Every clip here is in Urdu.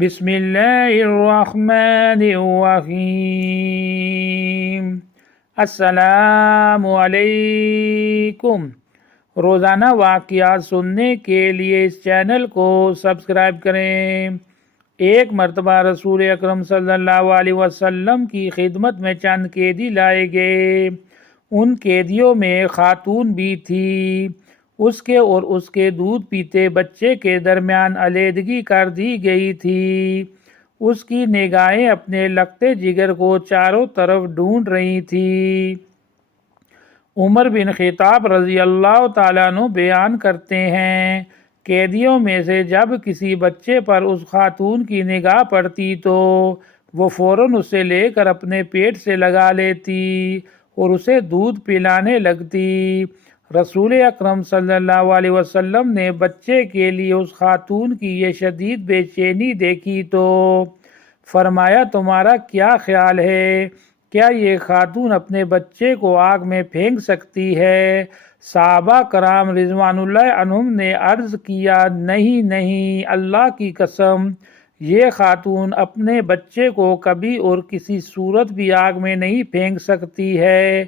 بسم اللہ الرحمن الرحیم۔ السلام علیکم۔ روزانہ واقعات سننے کے لیے اس چینل کو سبسکرائب کریں۔ ایک مرتبہ رسول اکرم صلی اللہ علیہ وسلم کی خدمت میں چند قیدی لائے گئے۔ ان قیدیوں میں خاتون بھی تھی۔ اس کے اور اس کے دودھ پیتے بچے کے درمیان علیحدگی کر دی گئی تھی۔ اس کی نگاہیں اپنے لگتے جگر کو چاروں طرف ڈھونڈ رہی تھی۔ عمر بن خطاب رضی اللہ تعالیٰ عنہ بیان کرتے ہیں، قیدیوں میں سے جب کسی بچے پر اس خاتون کی نگاہ پڑتی تو وہ فوراً اسے لے کر اپنے پیٹ سے لگا لیتی اور اسے دودھ پلانے لگتی۔ رسول اکرم صلی اللہ علیہ وسلم نے بچے کے لیے اس خاتون کی یہ شدید بے چینی دیکھی تو فرمایا، تمہارا کیا خیال ہے؟ کیا یہ خاتون اپنے بچے کو آگ میں پھینک سکتی ہے؟ صحابہ کرام رضوان اللہ عنہم نے عرض کیا، نہیں، اللہ کی قسم، یہ خاتون اپنے بچے کو کبھی اور کسی صورت بھی آگ میں نہیں پھینک سکتی ہے۔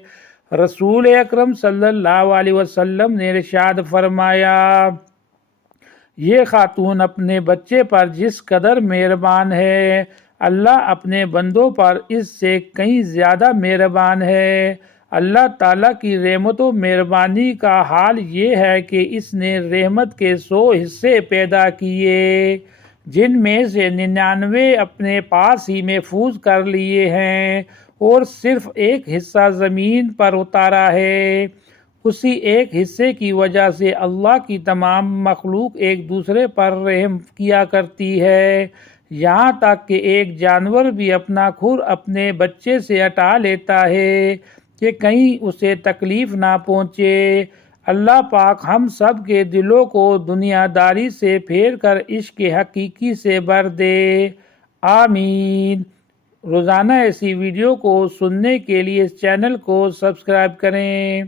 رسول اکرم صلی اللہ علیہ وسلم نے ارشاد فرمایا، یہ خاتون اپنے بچے پر جس قدر مہربان ہے، اللہ اپنے بندوں پر اس سے کہیں زیادہ مہربان ہے۔ اللہ تعالیٰ کی رحمت و مہربانی کا حال یہ ہے کہ اس نے رحمت کے 100 حصے پیدا کیے، جن میں سے 99 اپنے پاس ہی محفوظ کر لیے ہیں اور صرف ایک حصہ زمین پر اتارا ہے۔ اسی ایک حصے کی وجہ سے اللہ کی تمام مخلوق ایک دوسرے پر رحم کیا کرتی ہے، یہاں تک کہ ایک جانور بھی اپنا کھر اپنے بچے سے ہٹا لیتا ہے کہ کہیں اسے تکلیف نہ پہنچے۔ اللہ پاک ہم سب کے دلوں کو دنیا داری سے پھیر کر عشق حقیقی سے بھر دے، آمین۔ روزانہ ایسی ویڈیو کو سننے کے لیے اس چینل کو سبسکرائب کریں۔